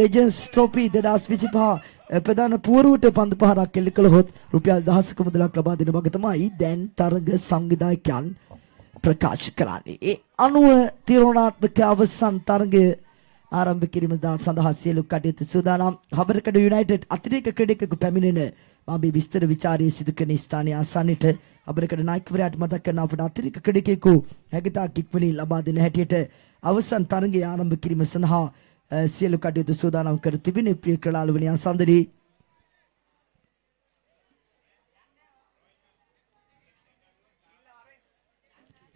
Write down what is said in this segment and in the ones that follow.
Legends Trophy 2025 ප්‍රධාන පුවරුවට පන්දු පහරක් එල්ල කළහොත් රුපියල් 1000ක මුදලක් ලබා දෙන බව තමයි දැන් තරග සංවිධායකයන් ප්‍රකාශ කරන්නේ. ඒ අනුව තිරෝණාත්මක අවසන් තරගය ආරම්භ කිරීම සඳහා සියලු කටයුතු සූදානම්. හබරකඩ යුනයිටඩ් අතිරේක ක්‍රීඩකයෙකු පැමිණෙන මේ විස්තර විචාරය සිදු කරන ස්ථානයේ ආසන්නයට හබරකඩ නායකවරයාට මතක් කරන අපට අතිරේක ක්‍රීඩකයෙකු හැකියතාක් ඉක්මනින් ලබා දෙන හැටියට අවසන් තරගය ආරම්භ කිරීම සඳහා සියලු කටයුතු සූදානම් කර තිබෙන ප්‍රිය ක්‍රීඩාලුවනි අසන්දරී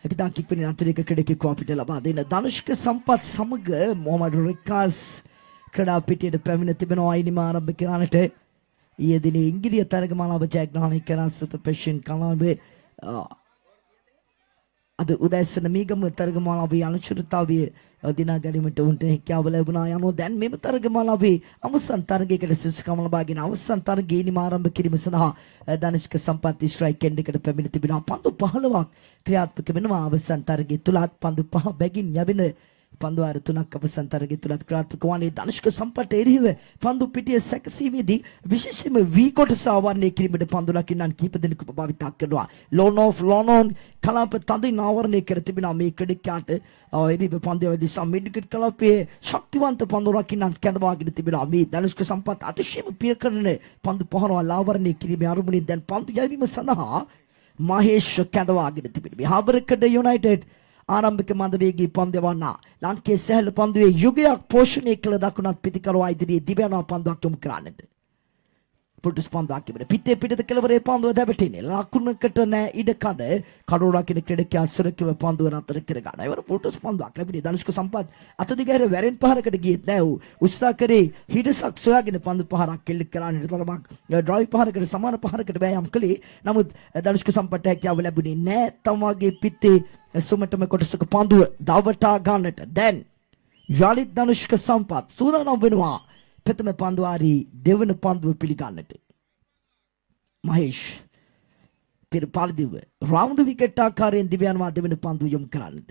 හැකියතාක් ඉක්මනින් අතිරේක ක්‍රීඩකයෙකු අපිට ලබා දෙන ධනුෂ්ක සම්පත් සමග මොහමඩ් රිකාස් ක්‍රීඩා පිටියට පැමිණ තිබෙනවා. අයිනිම ආරම්භ කරන්නට ඊයේ දිනේ ඉංග්‍රීසි තරගමාලාව ජයග්‍රහණය කරන සුපර් පැෂන් කලාවේ අද උදැසන මීගම තරගමාලාවේ අනුශෘතතාවය දිනා ගැනීමට උන්ට හැකියාව ලැබුණා. යනෝ දැන් මෙම තරගමාලාවේ අවසන් තරගයකට සුසුකම ලබාගෙන අවසන් තරගයේ නිම ආරම්භ කිරීම සඳහා ධනුෂ්ක සම්පත් ස්ට්‍රයික් එන්ඩ් එකට පැමිණ තිබෙනවා. පන්දු 15ක් ක්‍රියාත්මක වෙනවා අවසන් තරගයේ තුලත් පන්දු 5 බැගින් යැවෙන පන්දු ආර 3ක් අවසන් තරගයේ තුලත් ක්‍රියාත්මක වන්නේ. ධනුෂ්ක සම්පත් එරිහිව පන්දු පිටිය සැකසීමේදී විශේෂයෙන්ම වී කොටස ආවරණය කිරීමට පන්දු ලකින්නන් කීප දෙනෙකු භාවිතා කරනවා. ලෝන් කලාප තදින් ආවරණය කර තිබෙනවා මේ ක්‍රීඩකයාට. එරිහිව පන්දුවේදී සම්මිඩිකට් කලාපයේ ශක්තිවන්ත පන්දු ලකින්නන් කැඳවාගෙන තිබෙනවා. මේ ධනුෂ්ක සම්පත් අතිශයම පිය කරන පන්දු පහරවල් ආවරණය කිරීමේ අරමුණින් දැන් පන්දු යැවීම සඳහා මහේෂ් කැඳවාගෙන තිබෙනවා. හාබරකඩ යුනයිටඩ් ආරම්භක මන්දවේගී පන්දු යවන්නා ලංකේ සැහැල්ලු පන්දුවේ යුගයක් පෝෂණය කළ දකුණත් පිටිකරුවා ඉදිරියේ දිවයනවා පන්දුවක් යොමු කරන්නට. පුටුස් පන්දුවක් ඉබර පිටේ පිටත කෙළවරේ පන්දුව දැවටෙන්නේ ලකුණකට නෑ ඉඩ කඩෝරා කියන ක්‍රීඩකයා සුරකිව පන්දුව නතර කර ගන්න. ඒවර පුටුස් පන්දුවක් ලැබුණේ ධනුෂ්ක සම්පත් අත දිගහැර වැරෙන් පහරකට ගියෙත් නෑ. ඌ උත්සාහ කරේ හිඩසක් සොයාගෙන පන්දු පහරක් එල්ල කරන්නට තරමක් ඩ්‍රයිව් පහරකට සමාන පහරකට වෑයම් කළේ. නමුත් ධනුෂ්ක සම්පත් හැකියාව ලැබුණේ නෑ. තමාගේ පිටේ සුමටම කොටසක පන්දුව දවටා ගන්නට දැන් යලිත් ධනුෂ්ක සම්පත් සූදානම් වෙනවා ප්‍රථම පන්දුවාරී දෙවන පන්දුව පිළිගන්නට. මහේෂ් පෙර පරිදිව රවුන්ඩ් විකට් ආකාරයෙන් දිවයනවා දෙවන පන්දුව යොමු කරන්නට.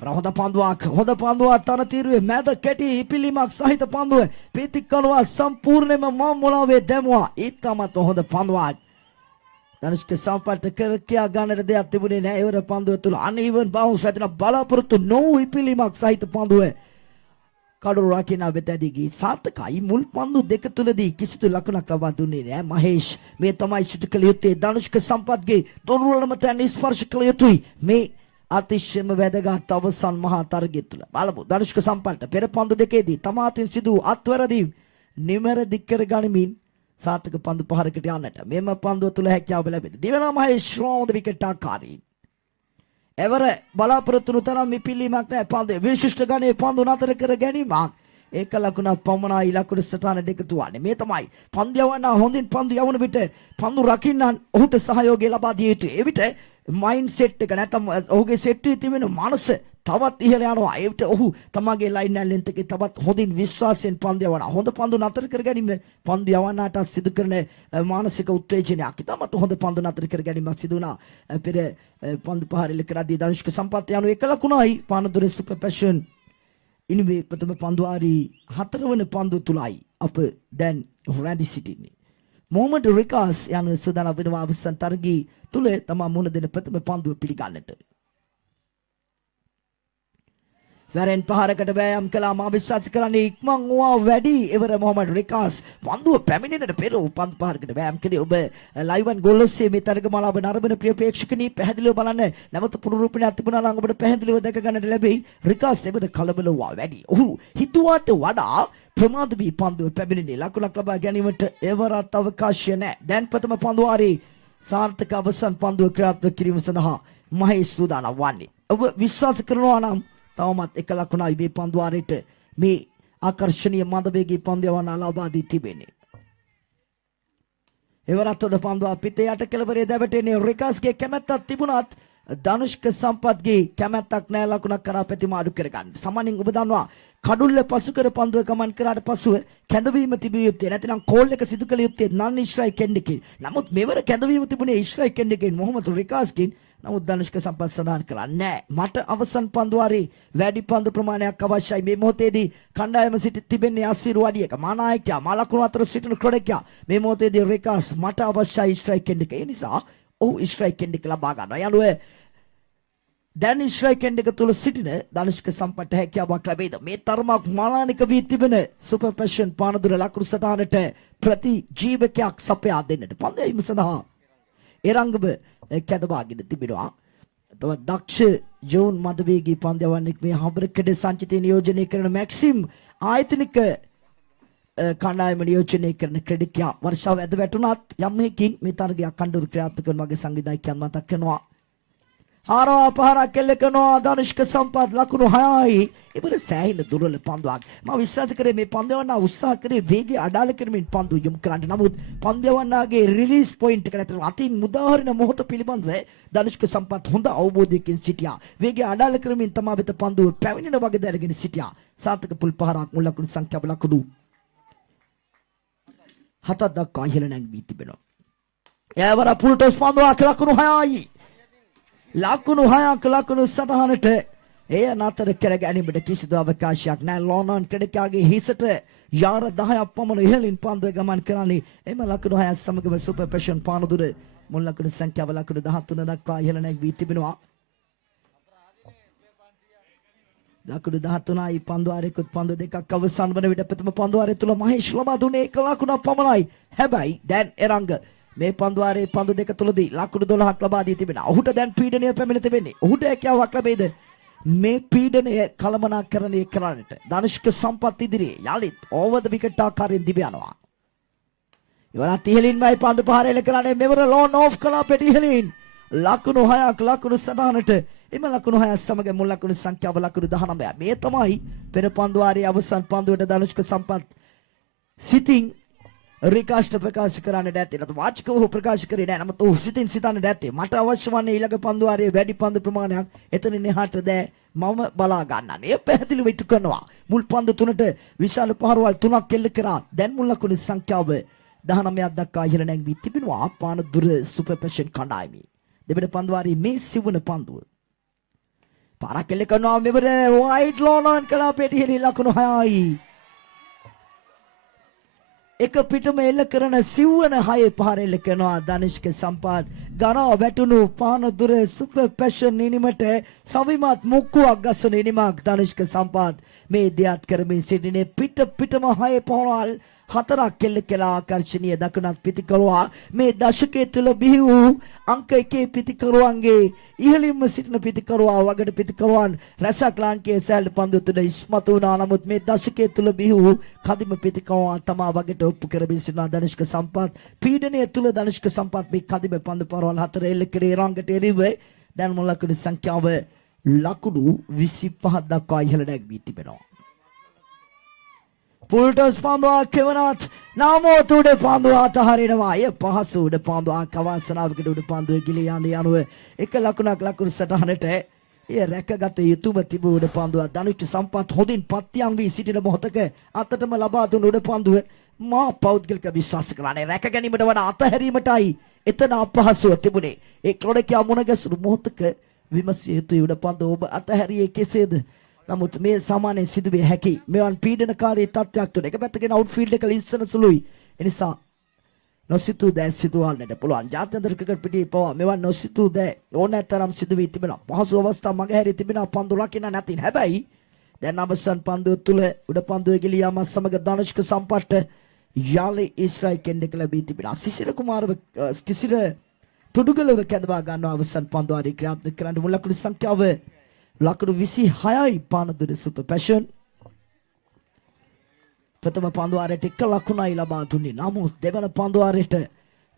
හොඳ පන්දුවක් තනතිරුවේ මැද කෙටි ඉපිලීමක් සහිත පන්දුව පීතිකරුවා සම්පූර්ණයෙන්ම මම්මුලාවේ දැමුවා. ඊටමත් හොඳ පන්දුවක් ධනුෂ්ක සම්පත් කර කියා ගන්නට දෙයක් තිබුණේ නැහැ. ඒවර පන්දුව තුල අනීවන් බවුන්ස් ඇතින බලාපොරොත්තු නොවූ ඉපිලීමක් සහිත පන්දුව කඩොරු රකින්න වෙතදී ගිහින් සාර්ථකයි. මුල් පන්දු දෙක තුලදී කිසිදු ලකුණක් ලබා දුන්නේ නැහැ මහේෂ්. මේ තමයි සිදු කළ යුත්තේ. ධනුෂ්ක සම්පත්ගේ දොරුවලම තැන් ස්පර්ශ කළ යුතුයි මේ අතිශයම වැදගත් අවසන් මහා තරගය තුල. බලමු ධනුෂ්ක සම්පත් පෙර පන්දු දෙකේදී තමාතින් සිදු අත්වැරදි නිවැරදි කර ගනිමින් සාර්ථක පන්දු පහරකට යන්නට මෙම පන්දුව තුල හැකියාව ලැබෙනවා. දිවන මහේෂ් රවුන්ඩ් විකට් ආකාරී එවර බලාපොරොත්තු තරම් මිපිලීමක් නැහැ. පන්දුවේ විශිෂ්ට ගණයේ පන්දු නතර කර ගැනීමක් ඒක ලකුණක් පමණයි ලකුණු සටහන දෙක තුවානේ. මේ තමයි පන්දු යවන්න හොඳින් පන්දු යවන විට පන්දු රකින්නන් ඔහුට සහයෝගය ලබා දිය යුතුයි. ඒ විට මයින්ඩ් සෙට් එක නැත්නම් ඔහුගේ සෙට් එකේ තිබෙන මනස තවත් ඉහළ යනවා. ඒ විට ඔහු තමගේ ලයින් ඇන් ලෙන්ත් එකේ තවත් හොඳින් විශ්වාසයෙන් පන්දු යවනවා. හොඳ පන්දු නතර කර ගැනීම පන්දු යවන්නට සිදු කරන මානසික උත්තේජනයක්. ඉතාමත් හොඳ පන්දු නතර කර ගැනීමක් සිදු වුණා. පෙර පන්දු පහරෙල කරදී ධනුෂ්ක සම්පත් යනු එක ලකුණයි පානදුර සුපර් පැෂන් ඉනිවේ ප්‍රථම පන්දුවාරී 4 වන පන්දු තුලයි අප දැන් රැඳී සිටින්නේ. මොහමඩ් රිකාස් යන සූදානම් වෙනවා අවසන් තරගී තුල තමා මුණ දෙන ප්‍රථම පන්දුව පිළිගන්නට. වැරෙන් පහරකට වෑයම් කළා. මා විශ්වාස කරන්නේ ඉක්මන් වුණා වැඩි. එවර මොහමඩ් රිකාස් පන්දුව පැමිණෙන්නට පෙර පන්දු පහරකට වෑයම් කළේ. ඔබ ලයිවන් ගෝල් ඔස්සේ මේ තරගමාලාව නරඹන ප්‍රිය ප්‍රේක්ෂකනී පැහැදිලිව බලන්න. නැවත පුනරුපණයක් තිබුණා නම් ඔබට පැහැදිලිව දැක ගන්නට ලැබෙයි. රිකාස් එවර කලබල වුණා වැඩි. ඔහු හිතුවාට වඩා ප්‍රමාද වී පන්දුව පැමිණෙන්නේ. ලකුණක් ලබා ගැනීමට එවරත් අවකාශය නැහැ. දැන් ප්‍රථම පන්දුවාරී සාර්ථක අවසන් පන්දුව ක්‍රියාත්මක කිරීම සඳහා මහේෂ් සූදානම් වන්නේ. ඔබ විශ්වාස කරනවා නම් තවමත් එක ලකුණයි මේ පන්දුවාරයට මේ ආකර්ෂණීය මන්දවේගී පන්දු යවන්න ලබා දී තිබෙන්නේ. එවරත් හොඳ පන්දුව පිටේ යට කෙළවරේ දැවටෙන්නේ. රිකාස්ගේ කැමැත්තක් තිබුණත් ධනුෂ්ක සම්පත්ගේ කැමැත්තක් නැහැ ලකුණක් කරා ප්‍රතිමාරු කරගන්න. සමනින් ඔබ දන්නවා කඩුල්ල පසු කර පන්දුව ගමන් කරාට පසුව කැඳවීම තිබිය යුත්තේ නැතිනම් කෝල් එක සිදු කළ යුත්තේ නන් ස්ට්‍රයික් එන්ඩ් එකකින්. නමුත් මෙවර කැඳවීම තිබුණේ ස්ට්‍රයික් එන්ඩ් එකකින්. මොහමඩ් රිකාස්ගෙන් නමුත් ධනුෂ්ක සම්පත් සඳහන් කළා නෑ. මට අවසන් පන්දු වාරේ වැඩි පන්දු ප්‍රමාණයක් අවශ්‍යයි. මේ මොහොතේදී කණ්ඩායම සිට තිබෙන්නේ අසිරු වඩියක. මානායකයා මාලකුණු අතර සිටින ක්‍රොඩෙක්යා. මේ මොහොතේදී රේකාස් මට අවශ්‍යයි ස්ට්‍රයික් එන්ඩ් එක. ඒ නිසා ඔහු ස්ට්‍රයික් එන්ඩ් එක ලබා ගන්නවා. යනුවේ දැන් ස්ට්‍රයික් එන්ඩ් එක තුල සිටින ධනුෂ්ක සම්පත් හැකියාවක් ලැබෙයිද? මේ තරමක් මාලානික වී තිබෙන සුපර් පැෂන් පානදුර ලකුණු සටහනට ප්‍රතිජීවකයක් සපයා දෙන්නට පන්දයීම සඳහා එරංගම කැදවාගෙන තිබෙනවා. තවත් දක්ෂ ජෝන් මදවේගී පන්දයවන්නෙක් මේ හඹරකඩ සංචිතය නියෝජනය කරන මැක්සිම් ආයතනික කණ්ඩායම නියෝජනය කරන ක්‍රඩිකයා වර්ෂාව ඇද වැටුණත් යම් හේකින් මේ තරගයක් කණ්ඩුරු ක්‍රියාත්මක කරන වගේ සංවිධායකයන් මතක් කරනවා. හාරවා පහරක් කෙල්ල කරනවා ධනුෂ්ක සම්පත් ලකුණු 6යි. ඉවර සෑහෙන දුර්වල පන්දුවක්. මම විශ්වාස කරේ මේ පන්දයවන්නා උත්සාහ කරේ වේගය අඩාල කරමින් පන්දු යොමු කරන්න. නමුත් පන්දයවන්නාගේ රිලීස් පොයින්ට් එක නැතර අතින් මුදාහරින මොහොත පිළිබඳව ධනුෂ්ක සම්පත් හොඳ අවබෝධයකින් සිටියා. වේගය අඩාල කරමින් තමා වෙත පන්දුව පැමිණෙන වගේ දැනගෙන සිටියා. සාර්ථක පුල් පහරක් මුල් ලකුණු සංඛ්‍යාව ලකුණු 7 දක්වා ඉහළ නැංවී තිබෙනවා. එවර පුල් ටොස් පන්දුවක් ලකුණු 6යි. ලකුණු 6ක් ලකුණු සටහනට එය නතර කර ගැනීමට කිසිදු අවකාශයක් නැහැ. ලෝනන් ක්‍රඩිකයාගේ හිසට යාර 10ක් පමණ ඉහළින් පන්දුව ගමන් කරන්නේ. එම ලකුණු 6 සමගම සුපර් පැෂන් පානදුර මුල් ලකුණු සංඛ්‍යාව ලකුණු 13 දක්වා ඉහළ නැගී තිබෙනවා. ලකුණු 13යි පන්දු ආරෙකුත් පන්දු දෙකක් අවසන් වන විට ප්‍රථම පන්දු ආරය තුල මහේෂ් ලබා දුන්නේ 1 ලකුණක් පමණයි. හැබැයි දැන් එරංග මේ පන්දු වාරයේ පන්දු දෙක තුලදී ලකුණු 12ක් ලබා දී තිබෙනවා. ඔහුට දැන් පීඩනය පැමිණ තිබෙන්නේ. ඔහුට හැකියාවක් ලැබෙයිද මේ පීඩනය කළමනාකරණය කරන්නට? ධනුෂ්ක සම්පත් ඉදිරියේ යලිත් ඕවර් ද විකට් ආකාරයෙන් දිව යනවා. ඉවරත් ඉහළින්මයි පන්දු පහර එල කරන්නේ. මෙවර ලෝන් ඕෆ් කළා පෙටි ඉහළින්. ලකුණු 6ක් ලකුණු සටහනට. එම ලකුණු 6 සමග මුල් ලකුණු සංඛ්‍යාව ලකුණු 19. මේ තමයි පෙර පන්දු වාරයේ අවසන් පන්දුවට ධනුෂ්ක සම්පත් සිටින් රිකාෂ්ට ප්‍රකාශ කරන්න දැත්තේ. නැත්නම් වාචිකව ඔහු ප්‍රකාශ කරේ නැහැ. නමුත් ඔහු සිතින් සිතන්න දැත්තේ මට අවශ්‍ය වන්නේ ඊළඟ පන්දු වාරයේ වැඩි පන්දු ප්‍රමාණයක් එතනින් එහාට මම බලා ගන්නවා. ඒ පැහැදිලිව ඉටු කරනවා. මුල් පන්දු තුනට විශාල පහරවල් 3ක් එල්ල කරා. දැන් මුල් ලකුණු සංඛ්‍යාව 19ක් දක්වා ඉහළ නැංවී තිබෙනවා. පානදුර සුපර් පැෂන් කණ්ඩායමේ දෙවන පන්දු වාරයේ මේ සිවන පන්දුව පාරක් එල්ල කරනවා. මෙවර වයිඩ් ලෝනන් කළා පෙටි ලකුණු 6යි. එක පිටම එල්ල කරන සිව්වන 6 පහර එල්ල කරනවා ධනුෂ්ක සම්පත්. ගරා වැටුණු පානදුර සුපර් පැෂන් නිනිමට සවිමත් මුක්කුවක් ගස්සන නිනිමක් ධනුෂ්ක සම්පත් මේ දියත් කරමින් සිටිනේ. පිටම 6 පහරවල් 4ක් එල්ල කළා. ආකර්ෂණීය දකුණක් පිතිකරුවා මේ දශකයේ තුල බිහි වූ අංක 1 පිතිකරුවන්ගේ ඉහළින්ම සිටින පිතිකරුවා වගට පිතිකරුවන් රැසක් ලාංකීය සෑල්ඩ පන්දු තුළ ඉස්මතු වුණා. නමුත් මේ දශකයේ තුල බිහි වූ කදිම පිතිකරුවා තමා වගට ඔප්පු කරමින් සිටින ධනුෂ්ක සම්පත්. පීඩනය තුල ධනුෂ්ක සම්පත් මේ කදිම පන්දු පරවල් 4 එල්ල කරේ රංගට එරිව. දැන් මුල් ලකුණු සංඛ්‍යාව ලකුණු 25 දක්වා ඉහළ නැගී තිබෙනවා. පුල්ටස් පන්දුවක් කෙවනත් නාමෝත් උඩ පන්දුව අතහරිනවා. එය පහසු උඩ පන්දුවක් අවසනාවකට උඩ පන්දුව ගිලී යන්නේ යනුව 1 ලකුණක් ලකුණු සටහනට එය රැකගත යුතුම තිබූ උඩ පන්දුව. ධනුෂ්ක සම්පත් හොඳින් පත්‍යම් වී සිටින මොහොතක අතටම ලබා දුන් උඩ පන්දුව මා පෞද්ගලික විශ්වාස කරන්නේ රැක ගැනීමට වඩා අතහැරීමටයි එතන අපහසුව තිබුණේ. ඒ ක්‍රොඩකියා මුණ ගැසුණු මොහොතක විමසිය යුතුයි උඩ පන්දුව ඔබ අතහැරියේ කෙසේද? නමුත් මේ සාමාන්‍ය සිදුවේ හැකි මෙවන් පීඩනකාරී තත්ත්වයක් තුළ එක පැත්තකින් අවුට්ෆීල්ඩ් එක ලිස්සන සුළුයි. එනිසා නොසිතූ දෑ සිදුවන්නට පුළුවන්. ජාත්‍යන්තර ක්‍රිකට් පිටියේ පවා මෙවන් නොසිතූ දෑ ඕනෑතරම් සිදු වී තිබෙනවා. පහසු අවස්ථා මගහැරී තිබෙනවා පන්දු රකින්න නැතිනම්. හැබැයි දැන් අවසන් පන්දුව තුළ උඩ පන්දුවේ ගිලී යාම සමග ධනුෂ්ක සම්පත් යාලි ස්ට්‍රයික් එන්ඩ් එක ලැබී තිබෙනවා. සිසිර කුමාරව කිසිර තුඩුගලව කැඳවා ගන්නවා අවසන් පන්දු ආරි ක්‍රියාත්මක කරන්න මුල් ලකුණු සංඛ්‍යාව ලකුණු 26යි පානදුර සුපර් පැෂන්. ප්‍රථම පන්දු ආරයට 1 ලකුණයි ලබා දුන්නේ. නමුත් දෙවන පන්දු ආරයට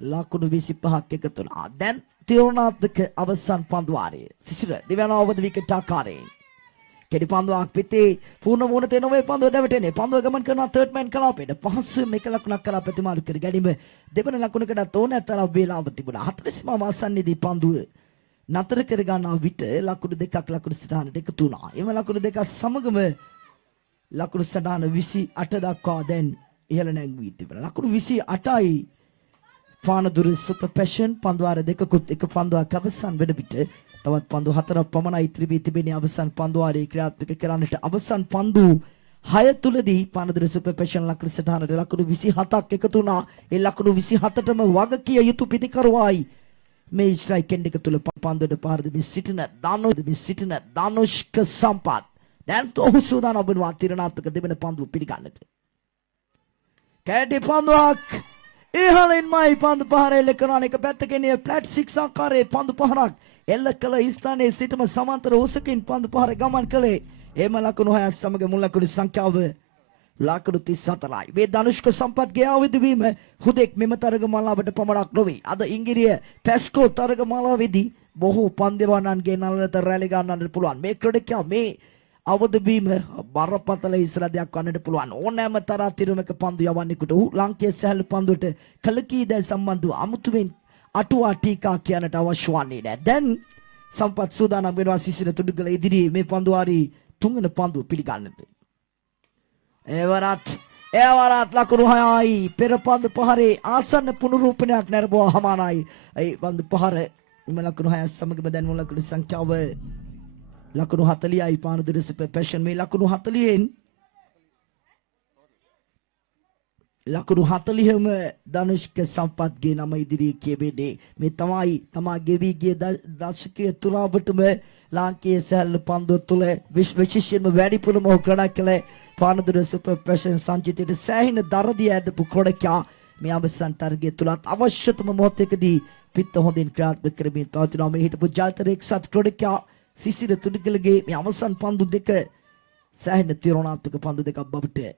ලකුණු 25ක් එකතු වුණා. දැන් තීරණාත්මක අවසන් පන්දු ආරය. සිසිර දෙවන අවද විකට් ආකාරයෙන් කෙඩි පන්දුවක් පිටේ පූර්ණ වුණ තැනෝවේ පන්දුව දැවටෙන්නේ. පන්දුව ගමන් කරන තර්ඩ් මෑන් කලාපයට පහසුවෙන් 1 ලකුණක් කරා ප්‍රතිමාරු කර ගැනීම. දෙවන ලකුණකට ඕනෑතරම් වේලාව තිබුණා. 40 මාම ආසන්නයේදී පන්දුව නතර කර ගන්නා විට ලකුණු 2ක් ලකුණු සටහනට එකතු වුණා. එම ලකුණු 2 සමගම ලකුණු සටහන 28 දක්වා දැන් ඉහළ නැංවී තිබෙනවා. ලකුණු 28යි පානදුර සුපර් පැෂන් පන්දුවාර දෙකකුත් එක පන්දුවක් අවසන් වෙන විට තවත් පන්දු 4ක් පමණයි ඉතිරි වී තිබෙන්නේ අවසන් පන්දුවාරයේ ක්‍රියාත්මක කරන්නට අවසන් පන්දු 6 තුලදී පානදුර සුපර් පැෂන් ලකුණු සටහනට ලකුණු 27ක් එකතු වුණා. ඒ ලකුණු 27ටම වග කිය යුතු පිටිකරුවායි මේ ස්ට්‍රයික් එන්ඩ් එක තුල පන්දුවට පහර දෙමින් සිටින ධනුෂ්ක සම්පත් දැන් ඔහු සූදානම් වෙනවා තිරණාත්මක දෙවන පන්දුව පිළිගන්නට. කැටි පන්දුවක් ඉහළින්මයි පන්දු පහර එල්ල කරන එක පැත්තකින් ෆ්ලැට් 6 ආකාරයේ පන්දු පහරක් එල්ල කළ ස්ථානයේ සිටම සමාන්තර උසකින් පන්දු පහර ගමන් කළේ. එම ලකුණු 6 සමග මුල් ලකුණු සංඛ්‍යාව ලකුණු 34යි. මේ ධනුෂ්ක සම්පත්ගේ ආවිදවීම හුදෙක් මෙම තරගමාලාවට පමණක් නොවේ. අද ඉංගිරිය පැස්කෝ තරගමාලාවේදී බොහෝ පන්දෙවන්නන්ගේ නළලට රැලි ගන්නට පුළුවන්. මේ ක්‍රීඩකයා මේ අවදවීම බරපතල ඉස්සරහක් වන්නට පුළුවන්. ඕනෑම තරහ තිරමක පන්දු යවන්නෙකුට ඔහු ලංකේ සැහැල්ලු පන්දුවට කලකීදැයි සම්බන්ධව අමුතුවෙන් අටුවා ටීකා කියන්නට අවශ්‍ය වන්නේ නැහැ. දැන් සම්පත් සූදානම් වෙනවා සිසිර තුඩුගල ඉදිරියේ මේ පන්දුවාරී තුන්වන පන්දුව පිළිගන්නට. එවරත් ලකුණු 6යි පෙර පන්දු පහරේ ආසන්න පුනරූපණයක් නැරඹුවා හමානයි. ඒ පන්දු පහර එම ලකුණු 6 සමගම දැන් මුල් ලකුණු සංඛ්‍යාව ලකුණු 40යි පානදුර සුපර් පැෂන් මේ ලකුණු 40න් ලකුණු 40ම ධනුෂ්ක සම්පත්ගේ නම ඉදිරියේ කියවෙන්නේ. මේ තමයි තමා ගෙවි ගිය දශකයේ තුරාවටම ලාංකීය සැහැල්ලු පන්දුව තුළ විශේෂයෙන්ම වැඩිපුරම ක්‍රීඩා කළ පානදුර සුපර් පැෂන් සංචිතයට සෑහෙන දරදිය ඇදපු ක්‍රීඩකයා මේ අවසන් තරගය තුලත් අවශ්‍යතම මොහොතකදී පිට හොඳින් ක්‍රියාත්මක කරමින් පවතිනවා. මේ හිටපු ජාතක එක්සත් ක්‍රීඩකයා සිසිර තුඩුගලගේ මේ අවසන් පන්දු දෙක සෑහෙන තිරණාත්මක පන්දු දෙකක් බවට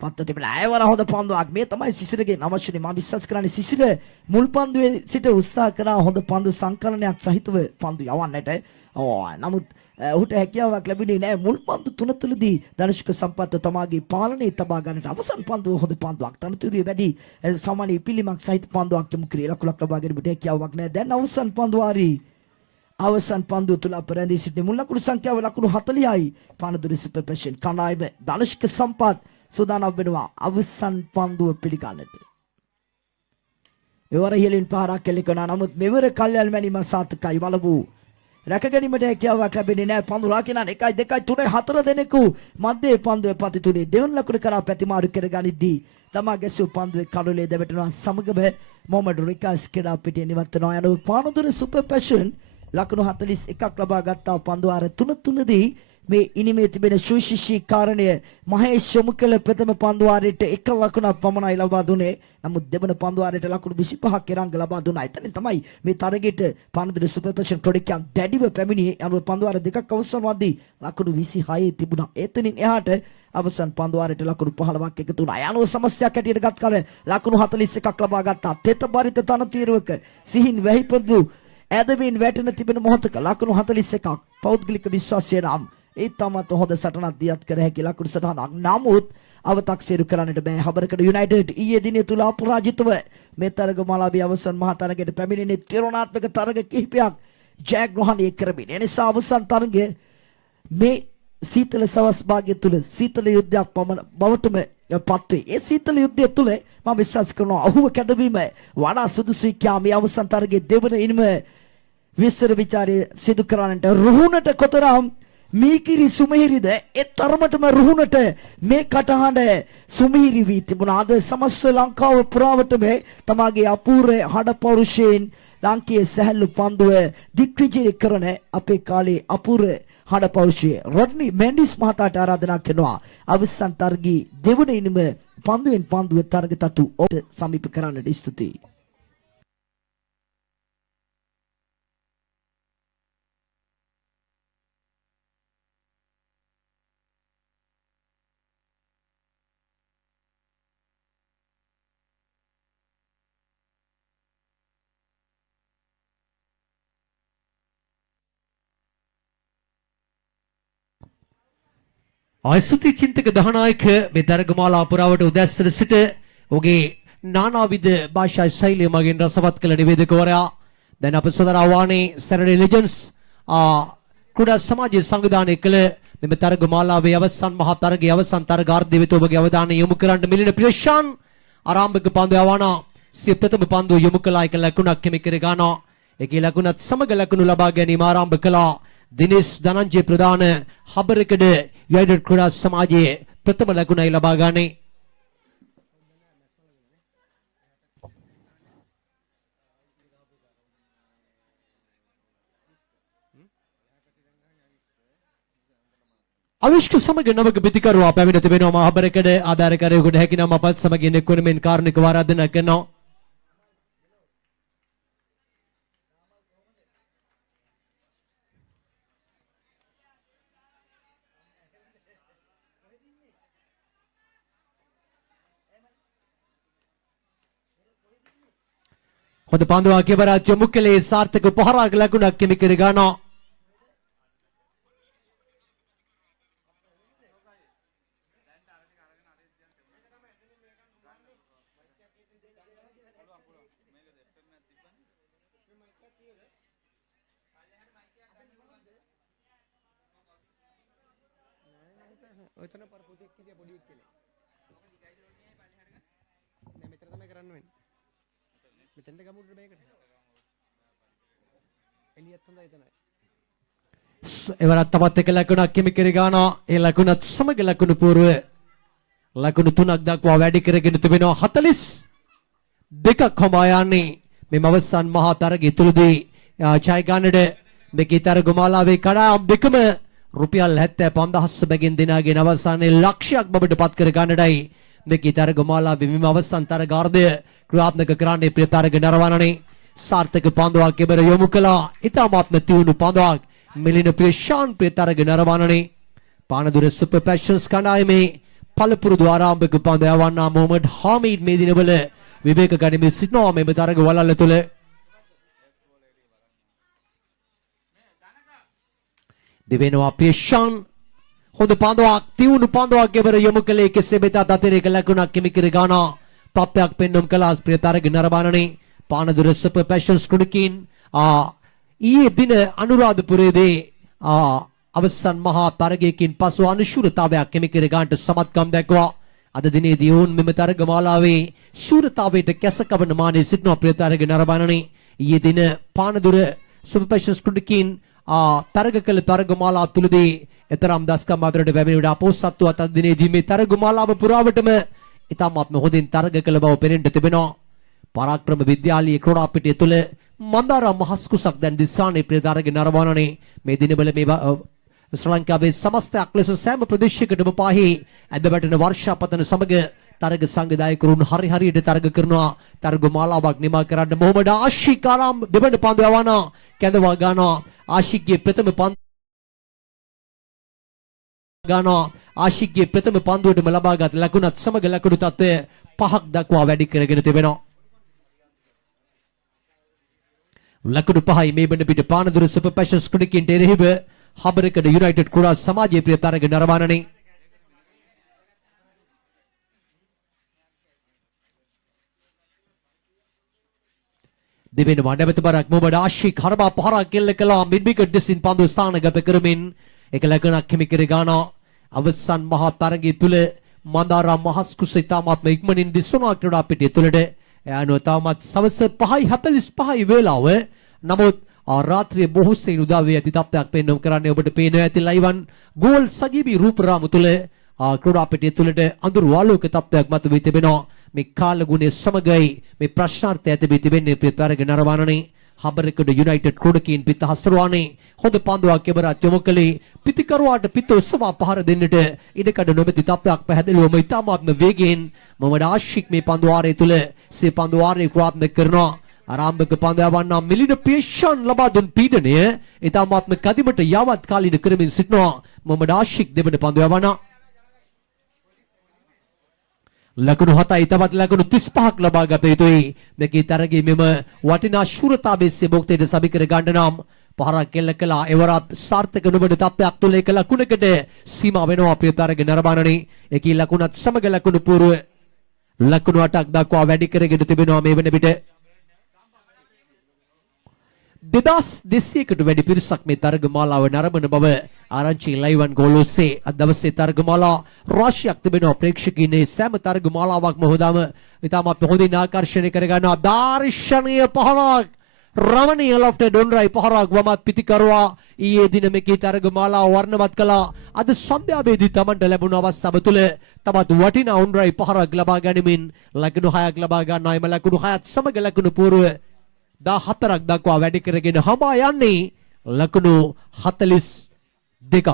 පත්ව තිබෙනවා. අයවර හොඳ පන්දුවක්. මේ තමයි සිසිරගේ අවශ්‍යනේ. මම විශ්වාස කරන්නේ සිසිර මුල් පන්දුවේ සිට උත්සාහ කරා හොඳ පන්දු සංකලනයක් සහිතව පන්දු යවන්නට. නමුත් ඔහුට හැකියාවක් ලැබුණේ නැහැ. මුල් පන්දු තුන තුලදී ධනුෂ්ක සම්පත් තමාගේ පාලනයේ තබා ගන්නට අවසන් පන්දුව හොඳ පන්දුවක්. තනතුරේ වැඩි සාමාන්‍ය පිළිමක් සහිත පන්දුවක් යමු ක්‍රියා ලකුණක් ලබා ගැනීමට හැකියාවක් නැහැ. දැන් අවසන් පන්දුවාරී අවසන් පන්දුව තුල අපරැඳී සිටින මුල් ලකුණු සංඛ්‍යාව ලකුණු 40යි පානදුර සුපර් පැෂන් කණ්ඩායම ධනුෂ්ක සම්පත් සූදානම් වෙනවා අවසන් පන්දුව පිළිගන්නට. එවර ඉහළින් පාරක් එල්ලකන නමුත් මෙවර කල්යල් මැනීම සාර්ථකයි. වලබු රැක ගැනීමට හැකියාවක් ලැබෙන්නේ නැහැ. පන්දු රකින්න 1 2 3 4 දෙනෙකු මැදේ පන්දුවේ පතිතුනේ දෙවන ලකුණ කරා පැතිමාරු කරගනිද්දී තමා ගැසූ පන්දුවේ කඩුලේ දෙවටනවා සමගම මොහමඩ් රිකාස් කෙඩා පිටින් නිවත් වෙනවා. යන පානදුර සුපර් පැෂන් ලකුණු 41ක් ලබා ගත්තා. පන්දුවාර 3 තුලදී මේ ඉනිමේ තිබෙන සුවිශේෂී කාරණය මහේෂ් යොමු කළ ප්‍රථම පන්දුවාරයට 1 ලකුණක් පමණයි ලබා දුන්නේ. නමුත් දෙවන පන්දුවාරයට ලකුණු 25ක් එරංග ලබා දුන්නා. එතනින් තමයි මේ තරගෙට පානදුර සුපර් පැෂන් ක්‍රීඩකයන් දැඩිව පැමිණියේ. අනුව පන්දුවාර දෙකක් අවසන් වද්දී ලකුණු 26 තිබුණා. එතනින් එහාට අවසන් පන්දුවාරයට ලකුණු 15ක් එකතු වුණා. යනුව සමස්තයක් හැටියට ගත් කල ලකුණු 41ක් ලබා ගත්තා. තෙත බරිත තනතිරුවක සිහින් වැහිපොදු ඇදමින් වැටෙන තිබෙන මොහොතක ලකුණු 41ක් පෞද්ගලික විශ්වාසය නම් ඒ තමත් හොඳ සටනක් දියත් කර හැකි ලකුණු සටහනක්. නමුත් අවතක්සේරු කරන්නට බෑ. හබරකඩ යුනයිටඩ් ඊයේ දිනේ තුල අපරාජිතව මේ තරගමාලාවේ අවසන් මහා තරගයට පැමිණෙන්නේ තිරණාත්මක තරග කිහිපයක් ජයග්‍රහණය කරමින්. ඒ නිසා අවසන් තරගය මේ සීතල සවස් භාගය තුල සීතල යුද්ධයක් බවටම පත්වේ. ඒ සීතල යුද්ධය තුල මම විශ්වාස කරනවා අහුව කැදවීම වඩා සුදුසුයි කියා මේ අවසන් තරගයේ දෙවන ඉනිම විස්තර ਵਿਚාරය සිදු කරන්නට රුහුණට කොතරම් මීකිරි සුමිහිරිද ඒ තරමටම රුහුණට මේ කටහඬ සුමිහිරි වී තිබුණා. අද සමස්ත ලංකාව පුරාවටම තමාගේ අපූර්ව හඩපෞරුෂයෙන් ලාංකීය සැහැල්ලු පන්දුව දිග්විජය කරන අපේ කාලේ අපූර්ව හඩපෞරුෂය රොඩ්නි මෙන්ඩිස් මහතාට ආරාධනා කරනවා අවසන් තරගී දෙවන ඉනිම පන්දුවෙන් පන්දුව තරග තතු ඔබට සමීප කරන්නට ස්තුතියි. ආයසුති චින්තක දහනායක මේ තරගමාලා පුරාවට උදැස්සට සිට ඔහුගේ නානාවිධ භාෂා ශෛලිය මගින් රසවත් කළ නිවේදකවරයා දැන් අප සොදරා වානේ සැටර්ඩේ ලෙජන්ඩ්ස් ක්‍රීඩා සමාජයේ සංවිධානය කළ මෙම තරගමාලාවේ අවසන් මහා තරගයේ අවසන් තරගාර්ධය වෙත ඔබගේ අවධානය යොමු කරන්න මිලින ප්‍රියෂාන් ආරම්භක පන්දු යවන සිය ප්‍රථම පන්දුව යොමු කළා. එක ලකුණක් හිමි කර ගන්නවා. එකී ලකුණත් සමග ලකුණු ලබා ගැනීම ආරම්භ කළා. දිනේෂ් ධනංජය ප්‍රධාන හබරකඩ යුනයිටඩ් ක්‍රීඩා සමාජයේ ප්‍රථම ලකුණයි ලබා ගන්නේ. අවිෂ්ක සමග නවක පිතිකරුවා පැමිණ තිබෙනවා. මහබරකඩ ආධාරකරුවෙකුට හැකිනම් අපත් සමග එක් වන මෙන් කාරුණික ආරාධනා කරනවා. හොඳ පන්දුවක් කෙබරත් යොමු කළේ සාර්ථක පහරක් ලකුණක් හිමි කර ගන්නවා. ඔතන පර පුතෙක් කිරිය පොඩි එක්කනේ. නෑ මෙතන තමයි කරන්න වෙන්නේ. මෙතෙන්ද ගමුට මේකට. එළියත් හොඳයි එතනයි. එවරත් තවත් එක ලකුණක් හිමි කර ගන්නවා. ඒ ලකුණත් සමග ලකුණු පූර්ව ලකුණු 3ක් දක්වා වැඩි කරගෙන තිබෙනවා. 42ක් හොමා යන්නේ මේ අවසන් මහා තරගය තුලදී ජය ගන්නට මේකේ තරගමාලාවේ කඩාම් දෙකම රුපියල් 75000 බැගින් දිනාගෙන අවසානයේ ලක්ෂයක් බවට පත් කර ගන්නටයි මේකේ තරගමාලාවේ මෙම අවසන් තරගාර්ධය ක්‍රියාත්මක කරන්නේ. ප්‍රිය තරග නරවණනේ සාර්ථක පන්දුවක් කෙබර යොමු කළා. ඉතාමත්ම තියුණු පන්දුවක් මිලින ප්‍රේෂාන් ප්‍රිය තරග නරවණනේ පානදුර සුපර් පැෂන්ස් කණ්ඩායමේ පළපුරුදු ආරම්භක පන්දු යවන්නා මොහමඩ් හාමීඩ් මේ දිනවල විවේක ගනිමින් සිටිනවා. මෙම තරග වලල්ල තුල දෙවෙනවා ප්‍රේෂාන් හොඳ පන්දුවක් තියුණු පන්දුවක් කෙබර යොමු කළේ. කෙසේ වෙතත් අතිරේක ලකුණක් හිමි කර ගන්නා තත්ත්වයක් පෙන්වම් කළා ප්‍රිය තරග නරඹනනේ පානදුර සුපර් පැෂන්ස් කුඩකින් ඊයේ දින අනුරාධපුරයේදී අවසන් මහා තරගයකින් පසු අනුශූරතාවයක් හිමි කර ගන්නට සමත්කම් දැක්වා. අද දිනේදී වුන් මෙම තරගමාලාවේ ශූරතාවයට කැසකවන මානේ සිටින ප්‍රිය තරග නරඹනනේ ඊයේ දින පානදුර සුපර් පැෂන්ස් කුඩකින් තරග කළ තරගමාලා තුලදී එතරම් දස්කම් අතරට වැවෙන අපොස්සත්ව අද දිනේදී මේ තරගමාලාව පුරාවටම ඉතාමත්ම හොඳින් තරග කළ බව පෙනෙන්න තිබෙනවා. පරාක්‍රම විද්‍යාලයේ ක්‍රීඩා පිටිය තුල මන්දාරම් මහස්කුසක් දැන් දිස්සානේ ප්‍රිය තරග නරඹනනේ මේ දිනවල මේ ශ්‍රී ලංකාවේ සමස්තයක් ලෙස සෑම ප්‍රදේශයකටම පාහි ඇද වැටෙන වර්ෂාපතන සමග තරග සංවිධායකවරුන් හරියට තරග කරනවා. තරගමාලාවක් නිමා කරන්න මොහමඩ් ආශික් ආරම් දෙවන පන්දු යවනවා. කැඳවා ගන්නවා. ආශික්ගේ ප්‍රථම පන්දු ගන්නවා. ආශික්ගේ ප්‍රථම පන්දුවටම ලබාගත් ලකුණත් සමග ලකුණු තත්ත්වය 5ක් දක්වා වැඩි කරගෙන තිබෙනවා. ලකුණු 5යි මේ බඳ පිට පානදුර සුපර් පැෂන්ස් ක්‍රිකට් එරෙහිව හබරකඩ යුනයිටඩ් ක්‍රීඩා සමාජයේ ප්‍රිය තරග නරඹනනේ දෙවෙනි වඩවත බරක් මොහමඩ් ආශික් හරබා පහරක් කෙල්ල කළා. මිඩ්විකට් දෙසින් පන්දු ස්ථානගත කරමින් එක ලකුණක් හිමි කර ගන්නවා. අවසන් මහා තරගය තුල මන්දාරම් මහස්කුස ඉතාමත්ම ඉක්මනින් දිස්වනා ක්‍රීඩා පිටිය තුලට යනු තාමත් සවස 5:45 වේලාව. නමුත් රාත්‍රියේ බොහෝ සෙයින් උදා වී ඇති තත්ත්වයක් පෙන්වම් කරන්නේ ඔබට පේනවා ඇති ලයිවන් ගෝල් සජීවී රූපරාමු තුල ක්‍රීඩා පිටිය තුලට අඳුරු ආලෝක තත්ත්වයක් මතුවී තිබෙනවා. මේ කාලගුණයේ සමගයි මේ ප්‍රශ්නාර්ථය ඇති වී තිබෙන්නේ ප්‍රිය තරග නරඹනනේ හබරකඩ යුනයිටඩ් ක්‍රීඩකින් පිට හසුරුවානේ හොඳ පන්දුවක් කෙබරත් යොමු කළේ. පිතිකරුවාට පිට උස්සවා පහර දෙන්නට ඉඩකඩ නොමැති තත්ත්වයක් පැහැදිලිවම ඉතාමත්ම වේගයෙන් මොහමඩ් ආශික් මේ පන්දු වාරය තුල සිය පන්දු වාරය ක්‍රියාත්මක කරනවා. ආරම්භක පන්දු යවන්නා මිලින ප්‍රේෂාන් ලබා දුන් පීඩනය ඉතාමත්ම කදිමට යවත් කාලීන කරමින් සිටිනවා. මොහමඩ් ආශික් දෙවන පන්දු යවනවා. ලකුණු 7යි තවත් ලකුණු 35ක් ලබා ගත යුතුයි. මේකේ තරගයේ මෙම වටිනා ශූරතාවයේ සෙබොක්තේට සබිකර ගන්න නම් පහරක් කෙල්ල කළා. එවරත් සාර්ථක නොවන තත්ත්වයක් තුළ එක ලකුණකට සීමා වෙනවා ප්‍රිය තරග නරඹනනේ. එකී ලකුණත් සමග ලකුණු පූර්ව ලකුණු 8ක් දක්වා වැඩි කරගෙන තිබෙනවා මේ වෙන විට. 2200කට වැඩි පිරිසක් මේ තරගමාලාව නරඹන බව ආරංචි ලයිවන් ගෝලොස්සේ අද දවසේ තරගමාලා රාශියක් තිබෙනවා. ප්‍රේක්ෂකයිනේ සෑම තරගමාලාවක්ම හොදාම ඉතාමත් හොඳින් ආකර්ෂණය කරගන්නවා. දාර්ශනීය පහරක් රමණීය ලොෆ්ට් ඩොන්රයි පහරක් වමත් පිටිකරුවා ඊයේ දින මේකේ තරගමාලාව වර්ණවත් කළා. අද සන්ධ්‍යාවේදී Tamanට ලැබුණු අවස්ථාව තුළ තවත් වටිනා උන්රයි පහරක් ලබා ගැනීමෙන් ලකුණු 6ක් ලබා ගන්නවා. එම ලකුණු 6ත් සමග ලකුණු පූර්ව 14ක් දක්වා වැඩි කරගෙන හඹා යන්නේ ලකුණු 42ක්.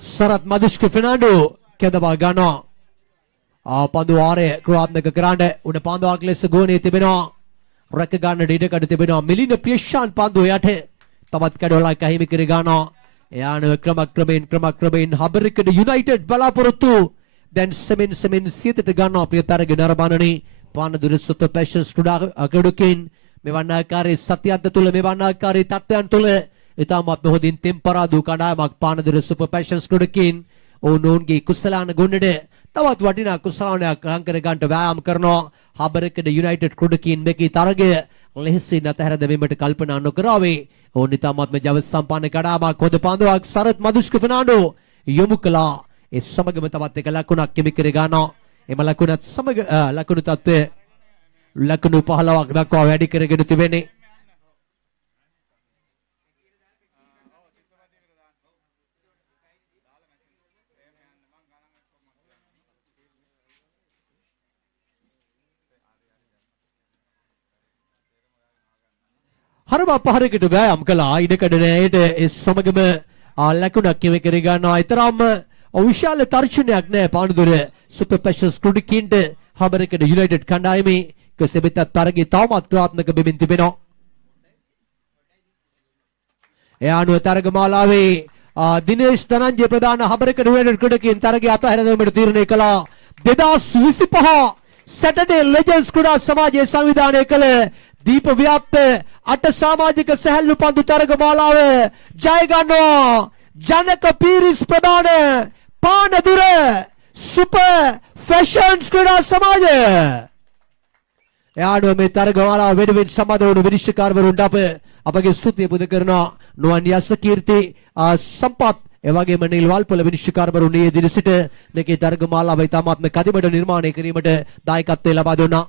සරත් මදුෂ්ක ෆෙර්නාන්ඩෝ කැඳවා ගන්නවා. පන්දු වාරය ක්‍රියාත්මක කරන්න උඩ පන්දුවක් ලෙස ගෝනේ තිබෙනවා. රැක ගන්නට ඉඩකඩ තිබෙනවා. මිලින ප්‍රියෂාන් පන්දුව යට තවත් කඩවලක් අහිමි කර ගන්නවා. එයානව ක්‍රමක්‍රමයෙන් හබරිකඩ යුනයිටඩ් බලාපොරොත්තු දැන් සෙමෙන් සියතට ගන්නවා. ප්‍රිය තරග නරඹන්නේ පානදුර සුපර් පැෂන්ස් කුඩා අකඩුකින් මෙවන් ආකාරයේ සත්‍යන්ත තුල මෙවන් ආකාරයේ තත්ත්වයන් තුල ඉතාමත් හොඳින් ටෙම්පරාදු කණ්ඩායමක් පානදුර සුපර් පැෂන්ස් කුඩකින් ඔවුන්ගේ කුසලාන ගොන්නට තවත් වටිනා කුසලානයක් රං කර ගන්නට වෑයම් කරනවා. හබරිකඩ යුනයිටඩ් කුඩකින් මේකේ තරගය ලෙහෙසි නැතහැර දැමීමට කල්පනා නොකරාවේ. ඔවුන් ඉතාමත්ම ජව සම්පන්න කණ්ඩායමක්. හොඳ පන්දුවක් සරත් මදුෂ්ක ෆෙර්නාන්ඩෝ යොමු කළා. ඒ සමගම තවත් එක ලකුණක් හිමි කර ගන්නවා. එම ලකුණත් සමග ලකුණු තත්ත්වය ලකුණු 15ක් දක්වා වැඩි කරගෙන තිබෙන්නේ. හරම පහරකට වෑයම් කළා. ඉඩකඩ නෑයට ඒ සමගම ලකුණක් හිමි කර ගන්නවා. ඊතරම්ම විශාල තර්ජනයක් නෑ පානදුර සුපර් පැෂන්ස් කුඩකින්ට හබරිකඩ යුනයිටඩ් කණ්ඩායමේ කෙසෙබිත් තරගයේ තවමත් ක්‍රියාත්මක වෙමින් තිබෙනවා. ඒ අනුව තරගමාලාවේ දිනේෂ් ධනංජය ප්‍රධාන හබරිකඩ යුනයිටඩ් කුඩකින් තරගය අතහැර දැමීමට තීරණය කළා. 2025 සැටර්ඩේ ලෙජන්ඩ්ස් කුඩා සමාජයේ සංවිධානය කළ දීප ව්‍යාප්ත අට සමාජික සැහැල්ලු පන්දු තරගමාලාව ජය ගන්නවා ජනක පීරිස් ප්‍රධාන පානදුර සුපර් ෆැෂන්ස් ක්‍රීඩා සමාජය. එයානුව මේ තරගමාලාව වෙනුවෙන් සම්බන්ධ වුණු විනිශ්චයකාරවරුන්ට අපගේ ස්තුතිය පුද කරනවා. නුවන් යසකීර්ති සම්පත් එවැගේම නිල්වල්පොළ විනිශ්චයකාරවරුන් ඊයේ දින සිට මේකේ තරගමාලාව ඉතාමත්ම කදිමඩ නිර්මාණය කිරීමට දායකත්වය ලබා දුන්නා.